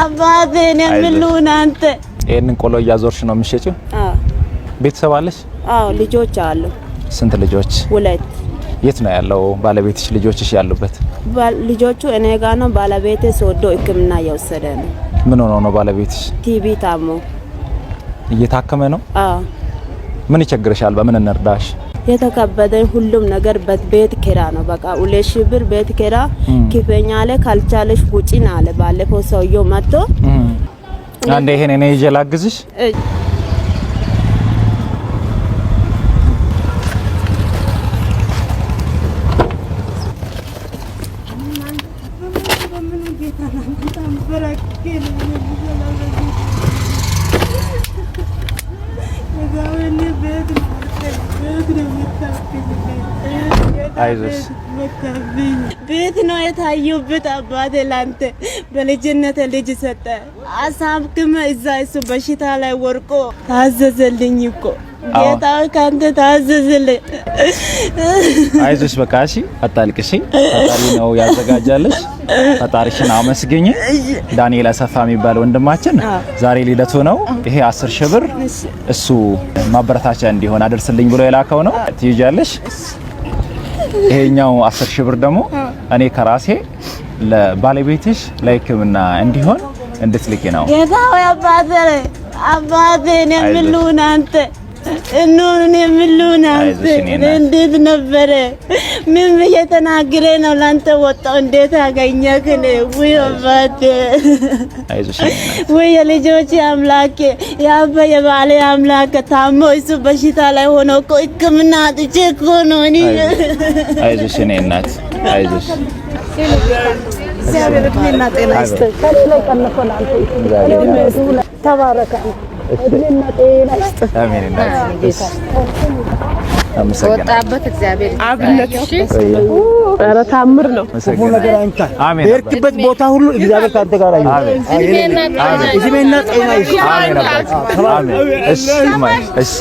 አባቴን የምሉን አንተ ይሄንን ቆሎ እያዞርሽ ነው የምትሸጪው? አዎ። ቤተሰብ አለሽ? አዎ ልጆች አሉ። ስንት ልጆች? 2። የት ነው ያለው ባለቤትሽ? ልጆችሽ ያሉበት? ልጆቹ እኔ ጋር ነው። ባለቤቴ ሶዶ ሕክምና እየወሰደ ነው። ምን ሆኖ ነው ባለቤትሽ? ቲቪ ታሞ እየታከመ ነው? አዎ። ምን ይቸግርሻል? በምን እንርዳሽ? የተከበደኝ ሁሉም ነገር ቤት ኪራ ነው። በቃ 2000 ብር ቤት ኪራ ክፈኛ አለ። ካልቻለሽ ውጪ ነው አለ። ባለፈው ሰውየው መጥቶ አንዴ ይሄን እኔ ይዤ ላግዝሽ። አይዞሽ ቤት ነው የታዩበት አባቴ ላንተ በልጅነት ልጅ ሰጠ አሳብክም እዛ እሱ በሽታ ላይ ወርቆ ታዘዘልኝ እኮ ጌታ ካንተ ታዘዘልኝ። አይዞሽ በቃ እሺ አታልቅሽ። ፈጣሪ ነው ያዘጋጃለሽ። ፈጣሪሽን አመስግኝ። ዳንኤል አሰፋ የሚባል ወንድማችን ዛሬ ልደቱ ነው። ይሄ 10,000 ብር እሱ ማበረታቻ እንዲሆን አደርስልኝ ብሎ የላከው ነው። ትይጃለሽ። ይሄኛው 10,000 ብር ደግሞ እኔ ከራሴ ለባለቤትሽ ለሕክምና እንዲሆን እንድትልኪ ነው። ጌታው አባቴን የምሉን አንተ እኑን የምሉን አንተ እንዴት ነበር? ምን እየተናገረ ነው? ላንተ ወጣው እንዴት አገኘክ? ወይ አባቴ አይዞሽ ወይ የልጆች አምላክ ያባ የባለ አምላክ ታሞ እሱ በሽታ ላይ ሆኖ እኮ ሕክምና አጥቼ እኮ ነው እኔ። አይዞሽ እኔ እናት አይዞሽ። እግዚአብሔር እድሜና ጤና ይስጥህ። ተባረክ። እድሜና ጤና ይስጥህ። አሜን እናት። ወጣበት እግዚአብሔር አብነት ኧረ ታምር ነው። ነገር አንተ አሜን። በርክበት ቦታ ሁሉ እግዚአብሔር ካንተ ጋር ይሁን። አሜን። እድሜና ጤና ይስጥህ። አሜን። እሺ እሺ